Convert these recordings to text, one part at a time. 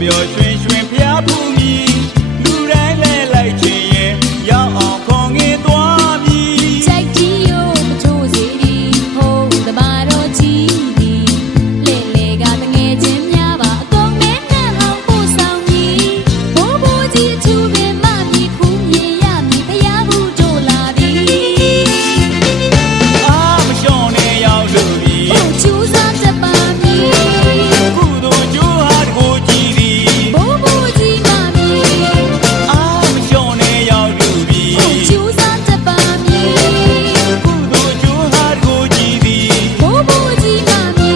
ပျော်ရွှင်ရွှင်ဖျားဖူးမီလူတိုင်းလဲလိုက်ခြင်းရဲ့ရောက်အောင်ခေါ်ငင်သွားမည်ကြိုက်ကြီးရိုးမထိုးစေဒီဟိုးသမားတော်ကြီးဒီလေလေကတငယ်ချင်းများပါအကုန်မဲနဲ့ဟောင်းပို့ဆောင်မည်ဘိုးဘိုးကြီးသူပင်မမီဖူးမြင်ရမည်ဖျားဘူးတို့လာပြီအားမလျှော့နဲ့ရောက်လို့ပြီကျူးစားတပါမည်ကုသိုလ်ကျိုးဟာတကိုကြည်သည်ဘိုးဘိုးကြီးမမီအားမလျှော့နဲ့ရောက်လို့ပြီကျူးစားတပါမည်ကုသိုလ်ကျိုးဟာတကိုကြည်သည်ဘိုးဘိုးကြီးမမီ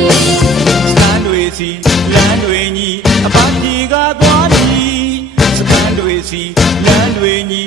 စံတွေစီလမ်းတွေညီအပန်းကြီးကသွားပြီစံတွေစီလမ်းတွေညီ